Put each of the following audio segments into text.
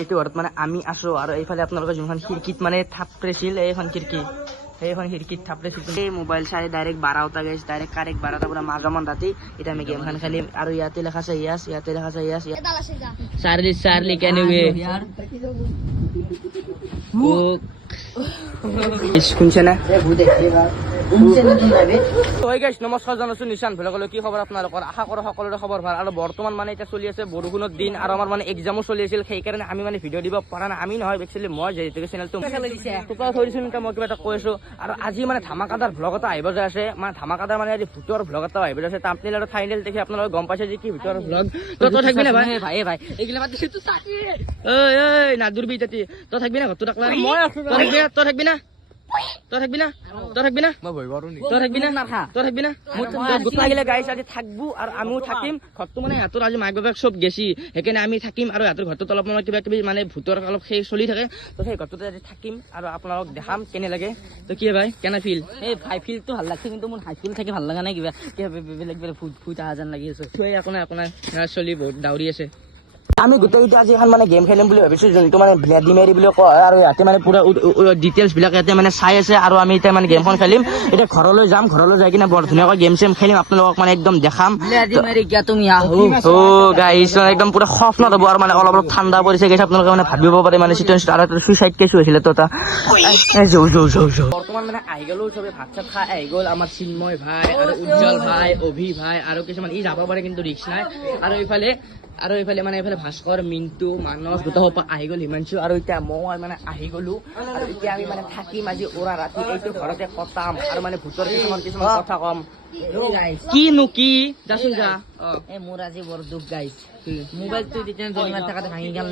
এইটো ঘৰত মানে আমি আছো আৰু এইফালে আপোনালোকে যোনখন খিৰিকীত মানে থাপৰেছিল এইখন খিৰিকী সেইখন খিৰিকীত থাপৰেছিল এই মোবাইল চাই ডাইৰেক্ট 12টা গাইছ ডাইৰেক্ট কাৰেক্ট 12টা পুৰা মাজমান ৰাতি এতিয়া আমি গেমখন খেলিম আৰু ইয়াতে লেখা আছে ইয়াছ ইয়াতে লেখা আছে ইয়াছ চাৰ্লি চাৰ্লি কেনেৱে শুনছে না নমস্কাৰ জনাইছো নিশান ভ্লগলৈ কি খবৰ আপোনালোকৰ আশা কৰো সকলোৰে খবৰ ভাল আৰু বৰ্তমান মানে এতিয়া চলি আছে বৰষুণৰ দিন আৰু আমাৰ মানে এক্সামো চলি আছিল সেইকাৰণে আমি মানে ভিডিঅ' দিব পৰা নাই আমি নহয় একচুৱেলি মই যিহেতুকে চেনেলটো থৈ দিছোঁ মই কিবা এটা কৈ আছো আৰু আজি মানে ধামাকাদাৰ ভ্লগ এটা আহিব যায় আছে মানে ধামাকাদাৰ মানে আজি ভূতৰ ভ্লগ এটা আহিব যায় আছে তাম্বনেইল আৰু থাম্বনেইল দেখি আপোনালোকে গম পাইছে যে কি ভূতৰ ভ্লগ তই থাকিবি না ভাই ভাই এইগিলা বাদ দিছো চাকি ঐ নাদুৰবি তাতি তই থাকিবি না ঘৰটো টাকলা মই আছো তই থাকিবি না তই থাকিবি না তই থাকিবি না মই ভয় কৰো নি তই থাকিবি না তই থাকিবি না মই গোটা গিলা গাইছ আজি থাকবো আৰু আমিও থাকিম ঘৰটো মানে হাতৰ আজি মাইক বাপেক চব গেছি সেইকাৰণে আমি থাকিম আৰু হাতৰ ঘৰটোত অলপ মানে কিবা কিবি মানে ভূতৰ অলপ সেই চলি থাকে তো সেই ঘৰটোতে আজি থাকিম আৰু আপোনালোকক দেখাম কেনে লাগে তো কি ভাই কেনে ফিল এই ভাই ফিলটো ভাল লাগছে কিন্তু মোৰ হাই ফিল থাকি ভাল লগা নাই কিবা বেলেগ বেলেগ ফুট অহা যেন লাগি আছে আপোনাৰ চলি বহুত ডাউৰি আছে আমি গোটেইটা আজি এখন মানে গেম খেলিম বুলি ভাবিছো যোনটো মানে ভ্লাদিমিৰ বুলি কয় আৰু ইয়াতে মানে পুৰা ডিটেইলছ বিলাক ইয়াতে মানে চাই আছে আৰু আমি এতিয়া মানে গেমখন খেলিম এতিয়া ঘৰলৈ যাম ঘৰলৈ যাই কিনে বৰ ধুনীয়াকৈ গেম চেম খেলিম আপোনালোকক মানে একদম দেখাম ও গাইছ একদম পুৰা স্বপ্ন হ'ব আৰু মানে অলপ অলপ ঠাণ্ডা পৰিছে গাইছ আপোনালোকে মানে ভাবিব পাৰে মানে চিটুৱেশ্যন আৰু সুইচাইড কেছ হৈছিলে তো এটা বৰ্তমান মানে আহি গ'লো চবে ভাত চাত খাই আহি গ'ল আমাৰ চিন্ময় ভাই আৰু উজ্জ্বল ভাই অভি ভাই আৰু কিছুমান ই যাব পাৰে কিন্তু ৰিক্স নাই আৰু এইফালে মানে এইফালে ভাস্কৰ মিন্টু মানস গোটেই আহি গ'ল হিমাংশু আৰু এতিয়া মই মানে আহি গ'লো আৰু এতিয়া আমি মানে থাকিম আজি ওৰা ৰাতি এইটো ঘৰতে কটাম আৰু মানে ভূতৰ কিছুমান কথা কম কিনো কি যাচোন যা মোৰ আজি বৰ দুখ গাইছ মোবাইলটো ভাঙি গেল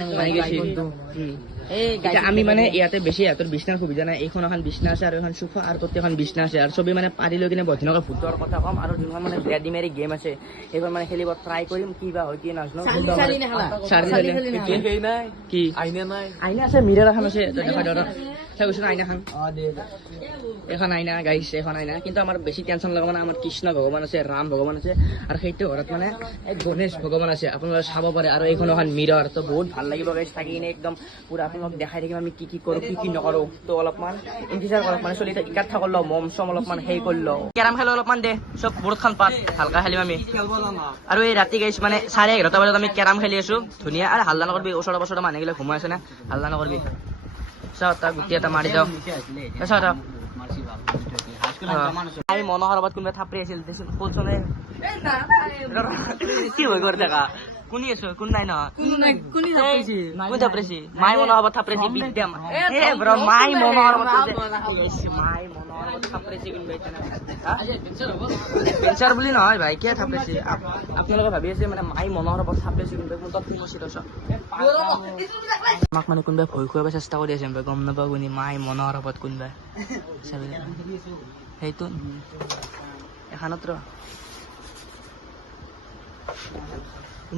আমি মানে ইয়াতে বেছি ইহঁতৰ বিছনাৰ সুবিধা নাই এইখন এখন বিছনা আছে আৰু এখন চোফা আৰু তাতে এখন বিছনা আছে আৰু চবেই মানে পাৰি লৈ কিনে বহিনকৈ ভূতৰ কথা ক'ম আৰু যোনখন মানে ভ্লাদিমিৰ গেম আছে সেইখন মানে খেলিব ট্ৰাই কৰিম কি বা হয় কি নাজানো কি আইনা আছে মিৰৰ এখন আছে আইনাখন এখন আইনা গাইছ এখন আইনা কিন্তু আমাৰ বেছি টেনশ্যন লগা মানে আমাৰ কৃষ্ণ ভগৱান আছে ৰাম ভগৱান আছে আৰু সেইটো ঘৰত মানে এক গণেশ ভগৱান আছে আপোনালোকে চাব পাৰে আৰু এইখন এখন মিৰৰ তো বহুত ভাল লাগিব গাইছ থাকি কিনে একদম পুৰা আপোনালোক দেখাই থাকিম আমি কি কৰোঁ কি নকৰোঁ তো অলপমান ইণ্টিজাৰ কৰক মানে চলি ইকাত থাকল মম চম অলপমান সেই কৰিলো কেৰাম খেলো অলপমান দে চব বহুত খান পাত ভালকৈ খেলিম আমি আৰু এই ৰাতি গাইছ মানে 11:30 বজাত আমি কেৰাম খেলি আছো ধুনীয়া আৰু হাল্লা নকৰবি ওচৰৰ পাছৰৰ মানুহগিলা ঘুমাই আছে না হাল্লা নকৰবি চাও তাক গুটি এটা মাৰি যাও চাও তাক আমি মনোহৰ লগত কোনোবা থাপৰি আছিল দেচোন ক'তচোনে কি হৈ গ'ল দেখা কোনি আছো কোন নাই নহয় কোন থাপৰিছি মাই মনোহৰ থাপৰিছি বিদ্যাম এ ব্ৰ মাই মনোহৰ মাই মনোহৰ থাপৰিছি কোনবা পেঞ্চাৰ বুলি নহয় ভাই কিয় থাপৰিছি আপোনালোকে ভাবি আছে মানে মাই মনোহৰ থাপৰিছি কোনবা কোন তাত ফেমাছ আছে আমাক মানে কোনোবাই ভয় খুৱাব চেষ্টা কৰি আছে গম নাপাওঁ কোনি মাই মনোহৰ কোনোবা সেইটো এখানত ৰ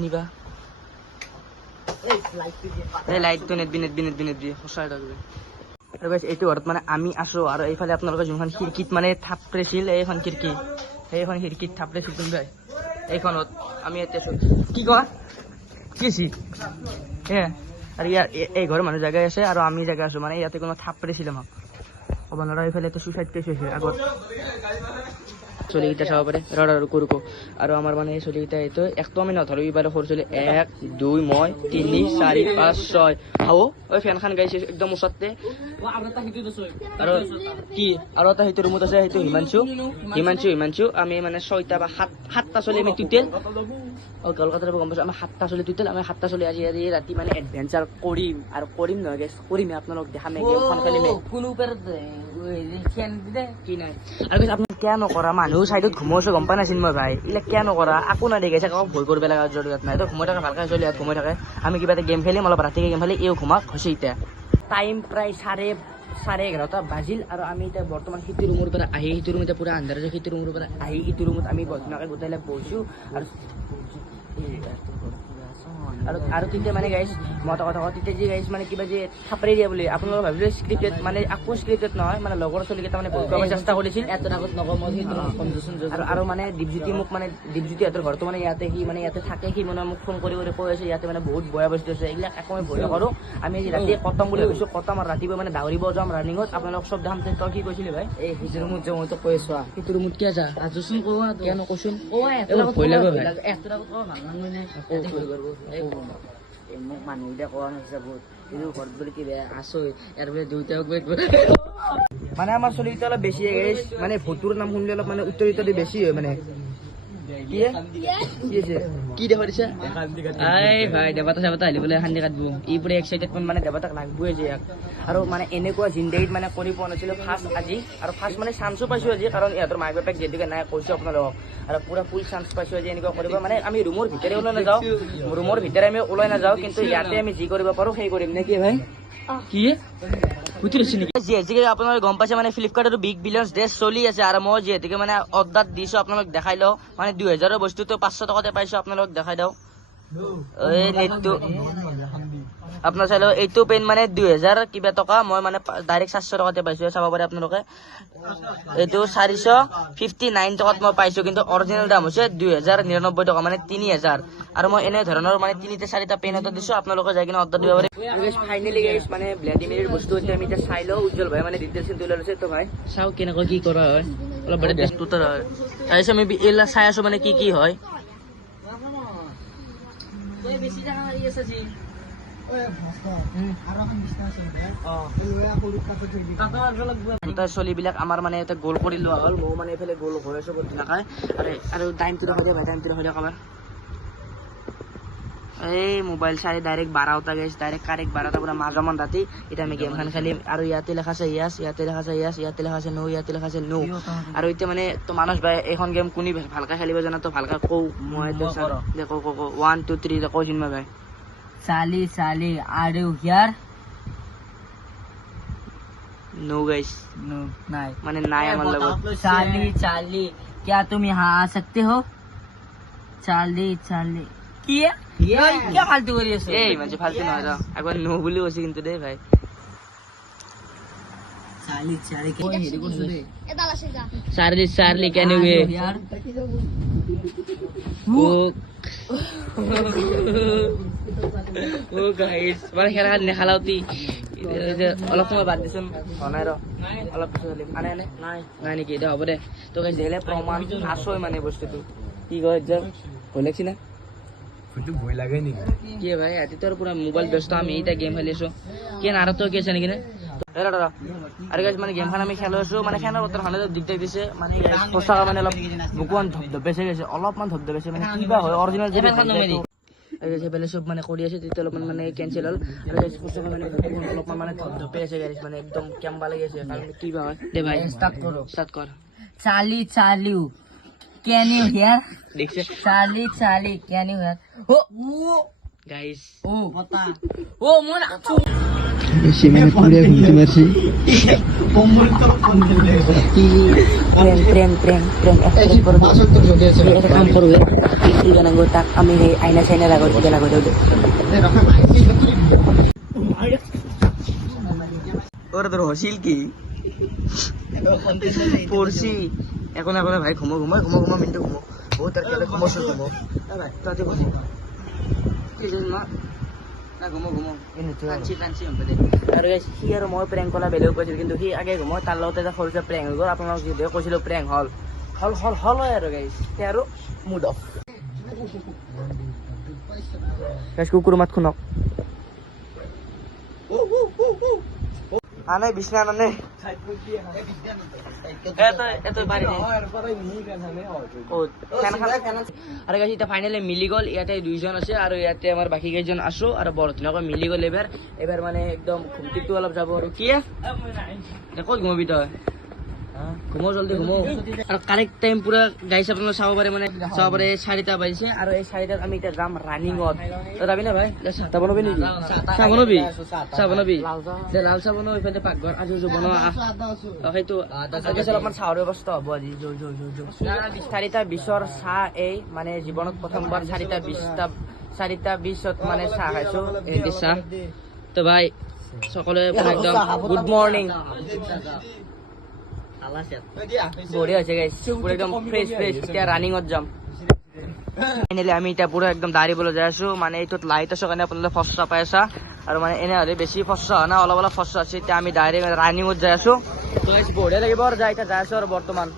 নিবা এই লাইটটো নেটবি সঁচাই থাকবে আৰু গাইছ এইটো ঘৰত মানে আমি আছো আৰু এইফালে আপোনালোকে যোনখন খিৰিকীত মানে থাপৰেছিল এইখন খিৰিকী সেইখন খিৰিকীত থাপৰেছিল কোনোবাই এইখনত আমি এতিয়া আছো কি কোৱা কি আছে আৰু ইয়াৰ এই ঘৰৰ মানুহ জেগাই আছে আৰু আমি জেগা আছো মানে ইয়াতে কোনো থাপৰেছিল আমাক ক'ব নোৱাৰা এইফালে চুইচাইড কেছ হৈছে আগত চলিকেইটা চাব পাৰে ৰুকো আৰু আমাৰ মানে চলিকেইটা এইটো একটো আমি নধৰো এইবাৰ সৰু চলি 1 2 মই 3 4 5 6 হাও ওই ফেনখন গাইছে একদম ওচৰতে আৰু কি আৰু এটা সেইটো ৰুমত আছে সেইটো হিমাংশু আমি মানে 6টা বা 7টা চলি আমি টোটেল কলকাতাৰ গম পাইছো আমি 7টা চলি টোটেল আমি 7টা চলি আজি ৰাতি মানে এডভেঞ্চাৰ কৰিম নহয় গাইছ কৰিমে আপোনালোক দেখামে গেমখন খেলিমে কোনো কি নাই আৰু আপোনাক কিয় নকৰা মানুহ চাইডত ঘুমাইছো গম পাই নাছিল মই ভাই এইবিলাক কিয় নকৰা একো নাই দেখাইছে কাকো ভয় কৰিব লগা জৰুৰত নাই তো ঘুমাই থাকে ভালকৈ চলি ইয়াত ঘুমাই থাকে আমি কিবা এটা গেম খেলিম অলপ ৰাতিকে গেম খেলি এও ঘুমাক হৈছে এতিয়া টাইম প্ৰায় 11:30 বাজিল আৰু আমি এতিয়া বৰ্তমান সিটো ৰুমৰ পৰা আহি সিটো ৰুম এতিয়া পুৰা আন্ধাৰ আছে সিটো ৰুমৰ পৰা আহি ইটো ৰুমত আমি ধুনীয়াকৈ গোটাইলে বহিছোঁ আৰু আৰু তেতিয়া মানে গাইছ মই এটা কথা কওঁ তেতিয়া যে গাইছ মানে কিবা যে থাপৰি দিয়া বুলি আপোনালোকে ভাবিলে স্ক্ৰিপ্টেড মানে আকৌ স্ক্ৰিপ্টেড নহয় মানে লগৰ ছোৱালীকেইটা মানে বহুত চেষ্টা কৰিছিল আৰু মানে দীপজ্যোতি মোক মানে দীপজ্যোতিহঁতৰ ঘৰটো মানে ইয়াতে সি মানে ইয়াতে থাকে সি মানে মোক ফোন কৰি কৈ আছে ইয়াতে মানে বহুত বেয়া বস্তু আছে এইবিলাক একো আমি ভয় নকৰোঁ আমি আজি ৰাতি কটম বুলি ভাবিছোঁ কটম আৰু ৰাতিপুৱা মানে দাউৰিব যাম ৰানিঙত আপোনালোক চব দাম তই কি কৈছিলি ভাই এই সেইটো ৰুমত যাওঁ মই তোক কৈ আছোঁ সেইটো ৰুমত কিয় যা আজচোন কওঁ কিয় নকচোন ভয় লাগিব মোক মানুহকেইটা কোৱা নাছিল বহুত কিন্তু ঘৰত বুলি কি বেয়া আছো ইয়াৰ বোলে দেউতাক মানে আমাৰ চলিকেইটা অলপ বেছি মানে ভোটৰ নাম শুনিলে অলপ মানে উত্তৰিত বেছি হয় মানে কি দেখা দিছে ভাই দেৱতা চেৱতা আহিলে বোলে শান্তি কাটব ই পুৰা এক্সাইটেড মানে দেৱতাক লাগবই যে ইয়াক আৰু মানে এনেকুৱা জিন্দাগীত মানে কৰি পোৱা নাছিলোঁ ফাৰ্ষ্ট আজি আৰু ফাৰ্ষ্ট মানে চান্সো পাইছোঁ আজি কাৰণ ইহঁতৰ মাক বাপেক যিহেতুকে নাই কৈছোঁ আপোনালোকক আৰু পুৰা ফুল চান্স পাইছোঁ আজি এনেকুৱা কৰিব মানে আমি ৰুমৰ ভিতৰে ওলাই নাযাওঁ ৰুমৰ ভিতৰে আমি ওলাই নাযাওঁ কিন্তু ইয়াতে আমি যি কৰিব পাৰোঁ সেই কৰিম নে কি ভাই কি যিহেতুকে আপোনালোকে গম পাইছে মানে ফ্লিপকাৰ্টৰ বিগ বিলিয়ন্স ডে চলি আছে আৰু মই যিহেতুকে মানে অৰ্ডাৰ দিছোঁ আপোনালোক দেখাই লওঁ মানে 2000ৰ বস্তুটো 500 টকাতে পাইছোঁ আপোনালোক দেখাই দিওঁ এই নেটটো আপোনাৰ চাই লওক এইটো পেন মানে 2000 কিবা টকা মই মানে ডাইৰেক্ট 400 টকাতে পাইছোঁ চাব পাৰে আপোনালোকে এইটো 459 টকাত মই পাইছোঁ কিন্তু অৰিজিনেল দাম হৈছে 2099 টকা মানে 3000 আৰু মই এনে ধৰণৰ মানে 3-4টা পেন অৰ্ডাৰ দিছোঁ আপোনালোকে যাই কিনে অৰ্ডাৰ দিব পাৰে ফাইনেলি গাইছ মানে ভ্লাদিমিৰৰ বস্তু এতিয়া আমি এতিয়া চাই লওঁ উজ্জ্বল ভাই মানে ডিটেইলছ লৈ লৈছে তো ভাই চাওঁ কেনেকৈ কি কৰা হয় অলপ বড় ব্যস্ততা হয় তাৰপিছত আমি এইবিলাক চাই আছোঁ মানে কি হয় চলিবিলাক আমাৰ মানে এটা গোল কৰি লোৱা হ'ল মই মানে এইফালে গোল হৈ আছো নাখায় আৰু টাইমটো দেখাই দিয়া ভাই টাইমটো দেখাই দিয়া কাবাৰ এই মোবাইল চাই ডাইৰেক্ট 12টা গাইছ ডাইৰেক্ট কাৰেক্ট 12টা পুৰা মাজমান ৰাতি এতিয়া আমি গেমখন খেলিম আৰু ইয়াতে লেখা আছে ইয়াতে লেখা আছে ইয়াতে লেখা আছে নো ইয়াতে লেখা আছে নো আৰু এতিয়া মানে তো মানস ভাই এইখন গেম কোনি ভালকৈ খেলিব জানা তো ভালকৈ কওঁ মই দেখো 1 2 3 কৈ দিম ভাই Sally, are you here? No guys, no, नहीं मैंने नाय अमल लगो Sally, क्या तुम यहाँ आ सकते हो? Sally, क्या फालतू करी है? ए मुझे फालतू ना हो एक बार no बोली उसी किंतु दे भाई Sally, क्या नहीं हुए? Oh guys, মানে খেলা নেখালাওতি অলপ সময় বাদ দিছোন নাই ৰ অলপ আনে নাই নেকি দে হ'ব দে তো গাইছ দেখিলে প্ৰমাণ আছই মানে বস্তুটো কি কয় একদম ভয় লাগছি না ভয় লাগে নেকি কি ভাই আজি তোৰ পুৰা মোবাইল ব্যস্ত আমি এটা গেম খেলিছো কি আৰু তো কি আছে নেকি আৰু গাইছ মানে গেমখন আমি খেলি আছো মানে খেলাৰ বতৰ খানে দিগদাৰ দিছে মানে সঁচাকৈ মানে অলপ বুকুৱান ধপধপেছে গৈছে অলপমান ধপধপেছে মানে কিবা হয় অৰিজিনেল যে সব মানে কৰি আছে তেতিয়া অলপমান মানে কেঞ্চেল হ'ল আৰু সঁচাকৈ মানে অলপমান মানে ধপধপে আছে গাড়ী মানে একদম কেম্বা লাগি আছে কাৰণ কিবা হয় দে ভাই ষ্টাৰ্ট কৰ চালি can you hear দেখছে চালি can you hear গাইস ও মন বেশি মানে পুরো ঘুমতে মারছি প্রেম কাম করবে কি গানা গো তাক আমি এই আয়না সাইনা লাগাই দেব ওরে তোর হসিল কি পড়ছি এখন ভাই ঘুমো মিনিট ঘুমো ও তার কেলে ঘুমোছ ঘুমো ভাই তাতে ঘুমো কি জান না ঘুমো কাঞ্চি সম্পদে আৰু গাইছ সি আৰু মই প্ৰেংক কৰা বেলেগ কৈছিল কিন্তু সি আগে ঘুমো তাৰ লগতে এটা সৰুকে প্ৰেংক হৈ গ'ল আপোনালোক যিহেতু কৈছিলোঁ প্ৰেংক হ'ল আৰু গাইছ এতিয়া আৰু মুড অফ গাইছ কুকুৰ মাত শুনক আনে বিছনা আনে আৰু গাইছ এতিয়া ফাইনেলি মিলি গ'ল ইয়াতে 2জন আছে আৰু ইয়াতে আমাৰ বাকী কেইজন আছো আৰু বৰ ধুনীয়াকৈ মিলি গ'ল এবাৰ মানে একদম ঘুমটিটো অলপ যাব আৰু কি ক'ত ঘুমবি তই ঘুমো জলদি ঘুমো আৰু কাৰেক্ট টাইম পুৰা গাইছ আপোনালোকে চাব পাৰে 4টা বাজিছে আৰু এই 4টাত আমি এতিয়া যাম ৰানিঙত যাবি না ভাই চাহ বনাবি নেকি চাহ বনাবি লাল চাহ বনাও এইফালে পাকঘৰ আজি বনোৱা সেইটো অলপমান চাহৰ ব্যৱস্থা হ'ব আজি 4টা 20ৰ চাহ এই মানে জীৱনত প্ৰথমবাৰ 4টা 20টা 4:20 মানে চাহ খাইছো এই চাহ তো ভাই সকলোৱে একদম গুড মৰ্নিং বঢ়িয়া হৈছে গাইছ পুৰা একদম ফ্ৰেছ এতিয়া ৰানিঙত যাম ফাইনেলি আমি এতিয়া পুৰা একদম দাঁড়িবলৈ যাই আছো মানে এইটোত লাইট আছে কাৰণে আপোনালোকে ফচা পাই আছা আৰু মানে এনে হ'লে বেছি ফচা হয় না অলপ অলপ ফচা আছে এতিয়া আমি ডাইৰেক্ট ৰানিঙত যাই আছো তো বঢ়িয়া লাগিব আৰু যাই এতিয়া যাই আছো আৰু বৰ্তমান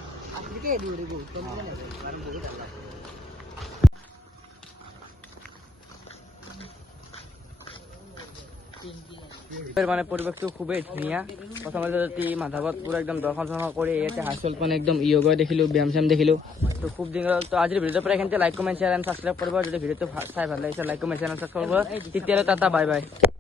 মানে পৰিৱেশটো খুবেই ধুনীয়া প্ৰথমতে যদি মাধৱত পুৰা একদম দৰ্শন চৰ্শন কৰি ইয়াতে হাইস্কুল মানে একদম য়োগা দেখিলোঁ ব্যায়াম চ্যায়াম দেখিলোঁ তো খুব দিন হ'ল তো আজিৰ ভিডিঅ'টো পৰা এখানতে like comment share and subscribe কৰিব যদি ভিডিঅ'টো চাই ভাল লাগিছে like comment share and subscribe কৰিব তেতিয়াহ'লে টাটা বাই বাই